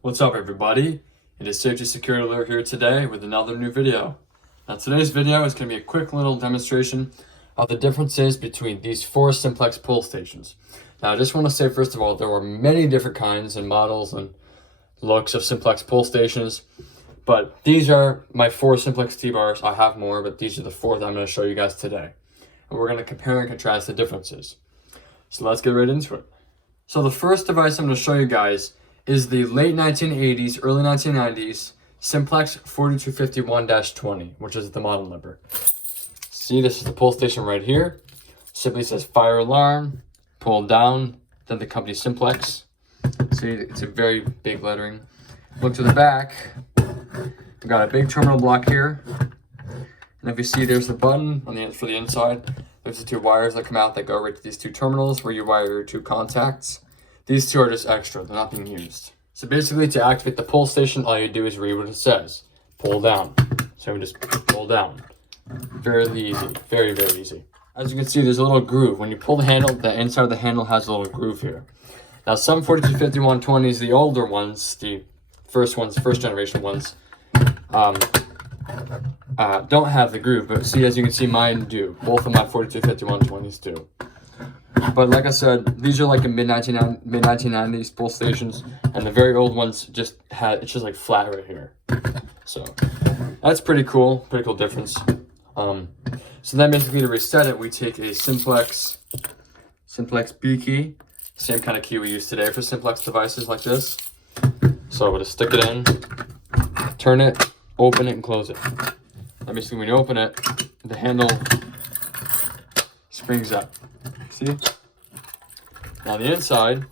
What's up everybody? It is Safety Security Alert here today with another new video. Now today's video is going to be a quick little demonstration of the differences between these four Simplex pull stations. Now I just want to say first of all, there were many different kinds and models and looks of Simplex pull stations, but these are my four Simplex T-bars. I have more, but these are the four that I'm going to show you guys today. And we're going to compare and contrast the differences. So let's get right into it. So the first device I'm going to show you guys is the late 1980s, early 1990s Simplex 4251-20, which is the model number. See, this is the pull station right here. Simply says fire alarm, pull down, then the company Simplex. See, it's a very big lettering. Look to the back, we've got a big terminal block here. And if you see, there's the button on the for the inside. There's the two wires that come out that go right to these two terminals where you wire your two contacts. These two are just extra, they're not being used. So basically to activate the pull station, all you do is read what it says. Pull down. So we just pull down. Very easy, very easy. As you can see, there's a little groove. When you pull the handle, the inside of the handle has a little groove here. Now some 4251-20s, the older ones, the first generation ones, don't have the groove, but see, as you can see, mine do. Both of my 4251-20s do. But like I said, these are like a mid-1990s pull stations, and the very old ones it's just like flat right here. So that's pretty cool difference. So then basically to reset it, we take a Simplex B key, same kind of key we use today for Simplex devices like this. So we'll just stick it in, turn it, open it, and close it. And basically when you open it, the handle springs up. See? Now the inside,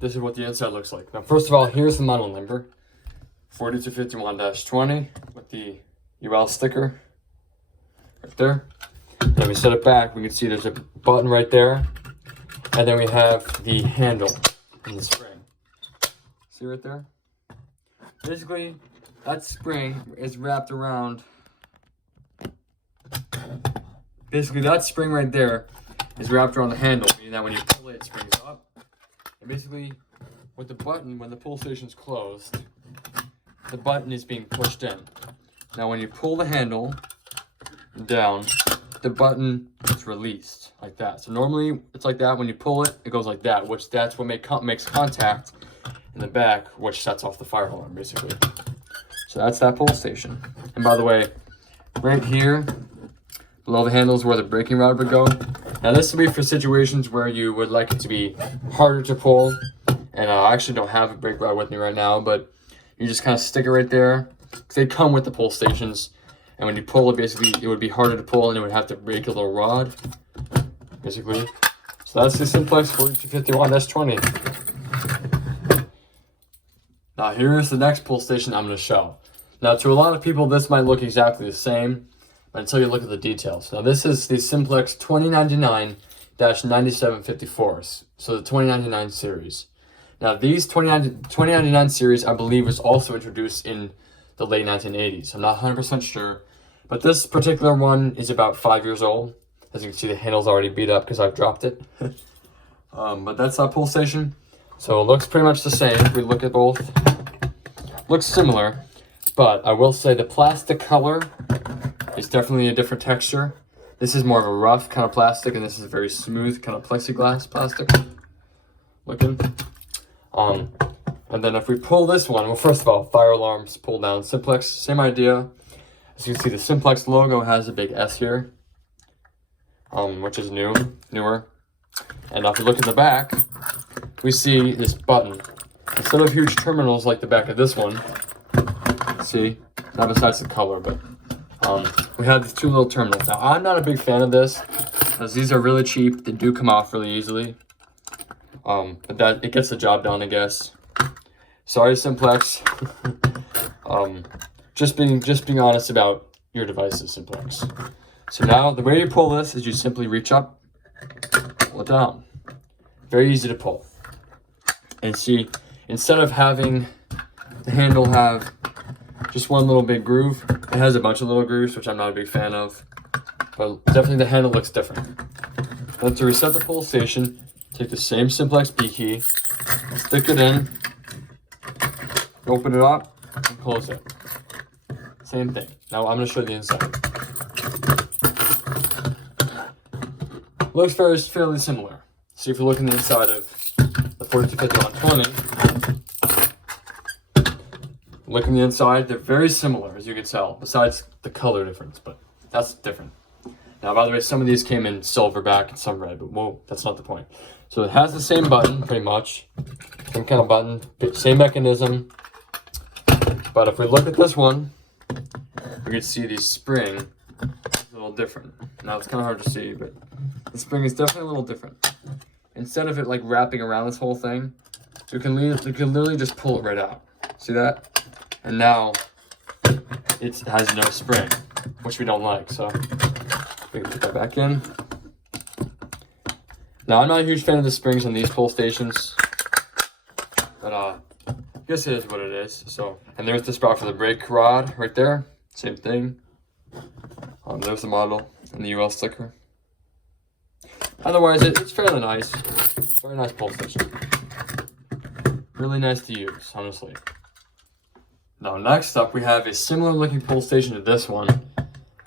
this is what the inside looks like. Now first of all, here's the model number, 4251-20 with the UL sticker right there. Then we set it back, we can see there's a button right there. And then we have the handle and the spring. See right there? Basically, that spring is wrapped around. Basically, that spring right there is wrapped around the handle, meaning that when you pull it, it springs up. And basically, with the button, when the pull station's closed, the button is being pushed in. Now, when you pull the handle down, the button is released like that. So normally, it's like that. When you pull it, it goes like that, which that's what makes contact in the back, which sets off the fire alarm, basically. So that's that pull station. And by the way, right here, below the handles where the braking rod would go. Now this will be for situations where you would like it to be harder to pull. And I actually don't have a brake rod with me right now, but you just kind of stick it right there. They come with the pull stations. And when you pull it, basically, it would be harder to pull and you would have to break a little rod, basically. So that's the Simplex 4251-20. Now here's the next pull station I'm going to show. Now to a lot of people, this might look exactly the same, but until you look at the details. Now this is the Simplex 2099-9754s, so the 2099 series. Now these 2099 series, I believe, was also introduced in the late 1980s. I'm not 100% sure, but this particular one is about 5 years old. As you can see, the handle's already beat up because I've dropped it. But that's that pull station. So it looks pretty much the same if we look at both. Looks similar, but I will say the plastic color is definitely a different texture. This is more of a rough kind of plastic, and this is a very smooth kind of plexiglass plastic looking. And then if we pull this one, well, first of all, fire alarms, pull down. Simplex, same idea. As you can see, the Simplex logo has a big S here, which is newer. And if you look at the back, we see this button. Instead of huge terminals like the back of this one, see, not besides the color, but we have these two little terminals. Now, I'm not a big fan of this, because these are really cheap. They do come off really easily. But it gets the job done, I guess. Sorry, Simplex. Just being honest about your devices, Simplex. So now, the way you pull this is you simply reach up, pull it down. Very easy to pull. And see, instead of having the handle have just one little big groove, it has a bunch of little grooves, which I'm not a big fan of. But definitely the handle looks different. Then to reset the pull station, take the same Simplex B key, stick it in, open it up, and close it. Same thing. Now I'm going to show you the inside. Looks fairly similar. So if you look in the inside of the 4250-120, look in the inside, they're very similar, as you can tell, besides the color difference, but that's different. Now, by the way, some of these came in silver back and some red, but whoa, that's not the point. So it has the same button, pretty much. Same kind of button, same mechanism. But if we look at this one, we can see the spring is a little different. Now, it's kind of hard to see, but the spring is definitely a little different. Instead of it like wrapping around this whole thing, you can literally just pull it right out. See that? And now it has no spring, which we don't like, so we can put that back in. Now, I'm not a huge fan of the springs on these pull stations, but I guess it is what it is. So, and there's the spot for the brake rod right there. Same thing. There's the model and the UL sticker. Otherwise, it's fairly nice. Very nice pull station. Really nice to use, honestly. Now, next up, we have a similar looking pull station to this one.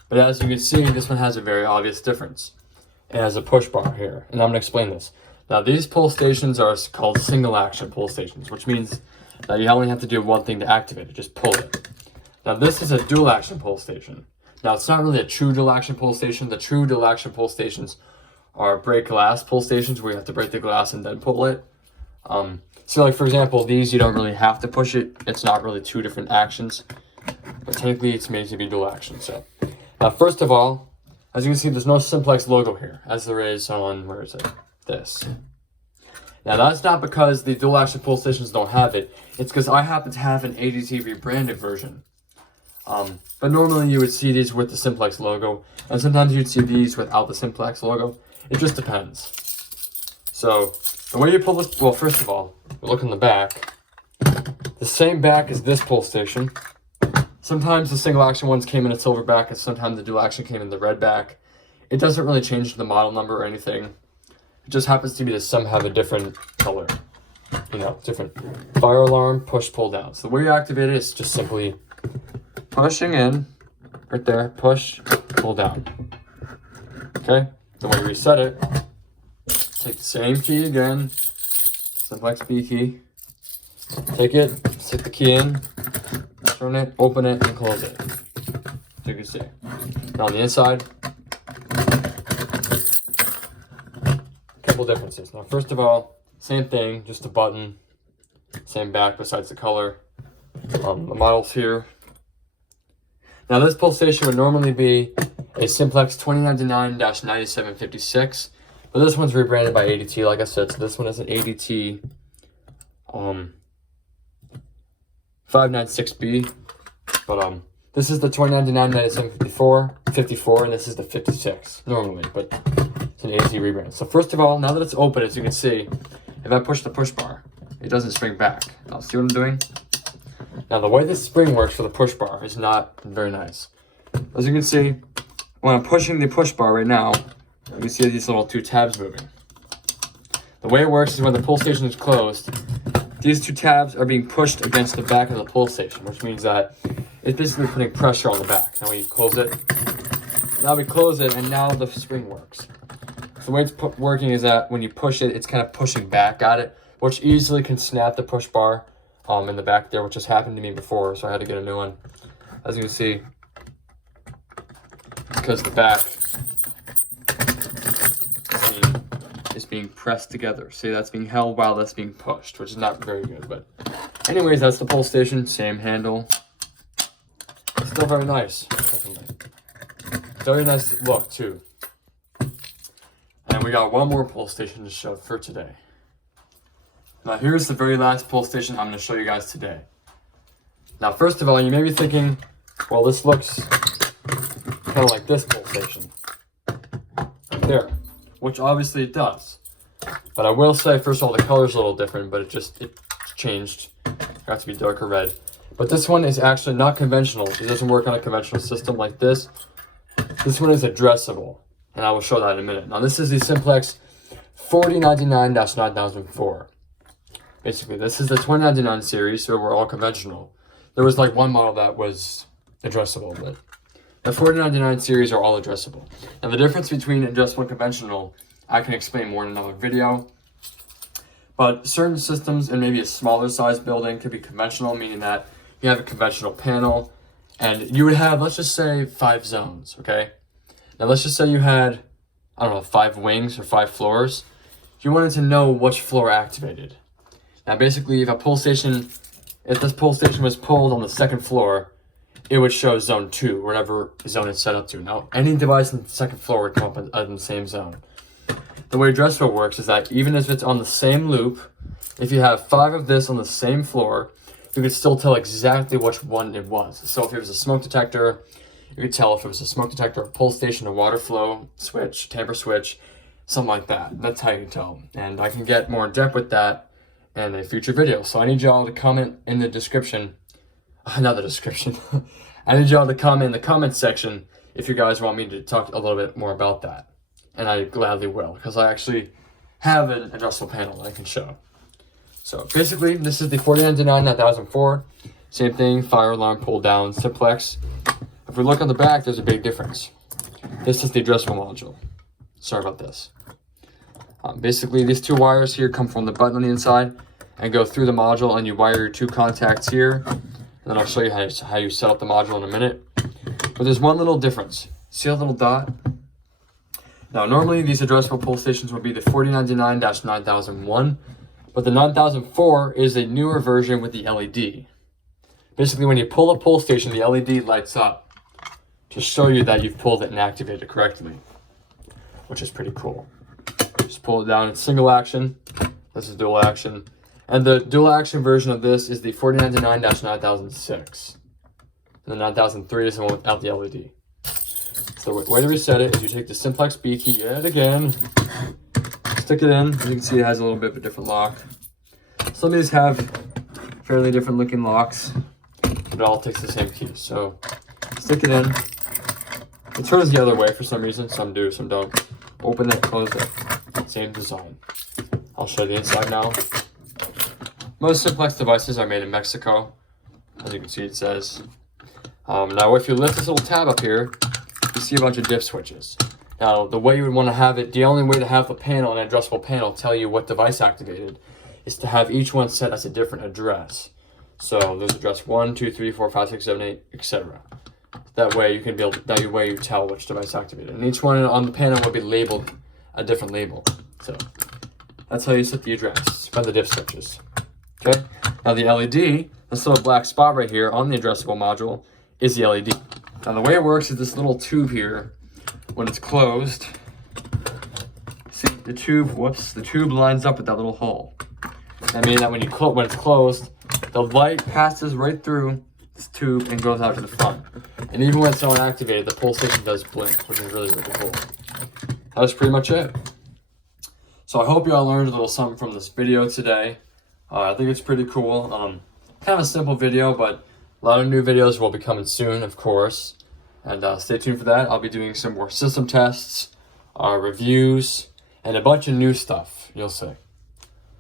But as you can see, this one has a very obvious difference. It has a push bar here, and I'm going to explain this. Now, these pull stations are called single action pull stations, which means that you only have to do one thing to activate it, just pull it. Now, this is a dual action pull station. Now, it's not really a true dual action pull station. The true dual action pull stations are break glass pull stations where you have to break the glass and then pull it. So like, for example, these, you don't really have to push it. It's not really two different actions, but technically it's made to be dual action. So first of all, as you can see, there's no Simplex logo here, as there is on, where is it? This. Now, that's not because the dual action pull stations don't have it. It's because I happen to have an ADT rebranded version. But normally you would see these with the Simplex logo, and sometimes you'd see these without the Simplex logo. It just depends. So the way you pull this, well, first of all, we look in the back. The same back as this pull station. Sometimes the single action ones came in a silver back, and sometimes the dual action came in the red back. It doesn't really change the model number or anything. It just happens to be that some have a different color. You know, different fire alarm, push, pull down. So the way you activate it is just simply pushing in, right there, push, pull down. Okay, then when you reset it, take the same key again, Simplex B key, take it, stick the key in, turn it, open it, and close it. So you can see. Now on the inside, a couple differences. Now first of all, same thing, just a button, same back besides the color. The models here. Now this pull station would normally be a Simplex 2099-9756, but this one's rebranded by ADT, like I said. So this one is an ADT 596B, but this is the 2099-9754, and this is the 56 normally, but it's an ADT rebrand. So first of all, now that it's open, as you can see, if I push the push bar, it doesn't spring back. Now see what I'm doing? Now the way this spring works for the push bar is not very nice. As you can see, when I'm pushing the push bar right now, you can see these little two tabs moving. The way it works is when the pull station is closed, these two tabs are being pushed against the back of the pull station, which means that it's basically putting pressure on the back. Now we close it. Now we close it, and now the spring works. So the way it's working is that when you push it, it's kind of pushing back at it, which easily can snap the push bar in the back there, which has happened to me before, so I had to get a new one. As you can see, because the back is being pressed together. See, that's being held while that's being pushed, which is not very good. But anyways, that's the pull station, same handle. Still very nice, definitely. Very nice look too. And we got one more pull station to show for today. Now here's the very last pull station I'm going to show you guys today. Now first of all, you may be thinking, well, this looks kind of like this pull station right there, which obviously it does. But I will say, first of all, the color's a little different, but it changed. It got to be darker red. But this one is actually not conventional. It doesn't work on a conventional system like this. This one is addressable, and I will show that in a minute. Now this is the Simplex 4099-9004. Basically, this is the 2099 series, so we're all conventional. There was like one model that was addressable, but the 4099 series are all addressable. Now, the difference between addressable and conventional, I can explain more in another video. But certain systems in maybe a smaller size building could be conventional, meaning that you have a conventional panel and you would have, let's just say, 5 zones, okay? Now, let's just say you had, I don't know, 5 wings or 5 floors. You wanted to know which floor activated. Now, basically, if this pull station was pulled on the 2nd floor, it would show zone 2, whatever zone it's set up to. Now, any device in the 2nd floor would come up in the same zone. The way addressable works is that even if it's on the same loop, if you have 5 of this on the same floor, you could still tell exactly which one it was. So if it was a smoke detector, you could tell if it was a smoke detector, a pull station, a water flow switch, tamper switch, something like that. That's how you can tell. And I can get more in depth with that in a future video. So I need y'all to comment in the description. Not the description. I need y'all to comment in the comment section if you guys want me to talk a little bit more about that. And I gladly will, because I actually have an addressable panel that I can show. So basically, this is the 4099-9004. Same thing, fire alarm pull down, Simplex. If we look on the back, there's a big difference. This is the addressable module. Sorry about this. Basically, these 2 wires here come from the button on the inside and go through the module, and you wire your 2 contacts here. And then I'll show you how you set up the module in a minute. But there's one little difference. See that little dot? Now, normally these addressable pull stations would be the 4099-9001, but the 9004 is a newer version with the LED. Basically, when you pull a pull station, the LED lights up to show you that you've pulled it and activated it correctly, which is pretty cool. Just pull it down in single action. This is dual action. And the dual action version of this is the 4099-9006. And the 9003 is the one without the LED. So the way to reset it is you take the Simplex B key yet again, stick it in. As you can see, it has a little bit of a different lock. Some of these have fairly different looking locks, but it all takes the same key. So stick it in. It turns the other way for some reason. Some do, some don't. Open it, close it. Same design. I'll show you the inside now. Most Simplex devices are made in Mexico. As you can see, it says. Now, if you lift this little tab up here, you see a bunch of dip switches. Now, the way you would want to have it, the only way to have the panel, an addressable panel, tell you what device activated, is to have each one set as a different address. So there's address 1, 2, 3, 4, 5, 6, 7, 8, etc. That way you can build. That way you tell which device activated, and each one on the panel will be labeled a different label. So that's how you set the address by the dip switches. Okay. Now the LED, this little black spot right here on the addressable module, is the LED. Now the way it works is this little tube here, when it's closed, see the tube, the tube lines up with that little hole. That means that when it's closed, the light passes right through this tube and goes out to the front. And even when it's not activated, the pull station does blink, which is really, really cool. That was pretty much it. So I hope you all learned a little something from this video today. I think it's pretty cool. Kind of a simple video, but a lot of new videos will be coming soon, of course. And stay tuned for that. I'll be doing some more system tests, reviews, and a bunch of new stuff, you'll see.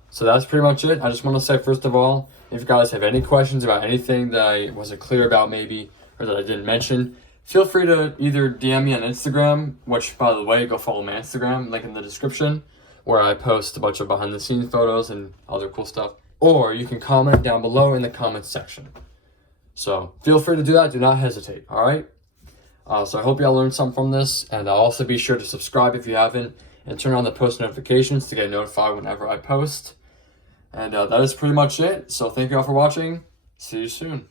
So that's pretty much it. I just want to say, first of all, if you guys have any questions about anything that I wasn't clear about maybe, or that I didn't mention, feel free to either DM me on Instagram, which, by the way, go follow my Instagram, link in the description, where I post a bunch of behind-the-scenes photos and other cool stuff. Or you can comment down below in the comments section. So feel free to do that. Do not hesitate, all right? So I hope y'all learned something from this, and also be sure to subscribe if you haven't, and turn on the post notifications to get notified whenever I post. And that is pretty much it. So thank you all for watching. See you soon.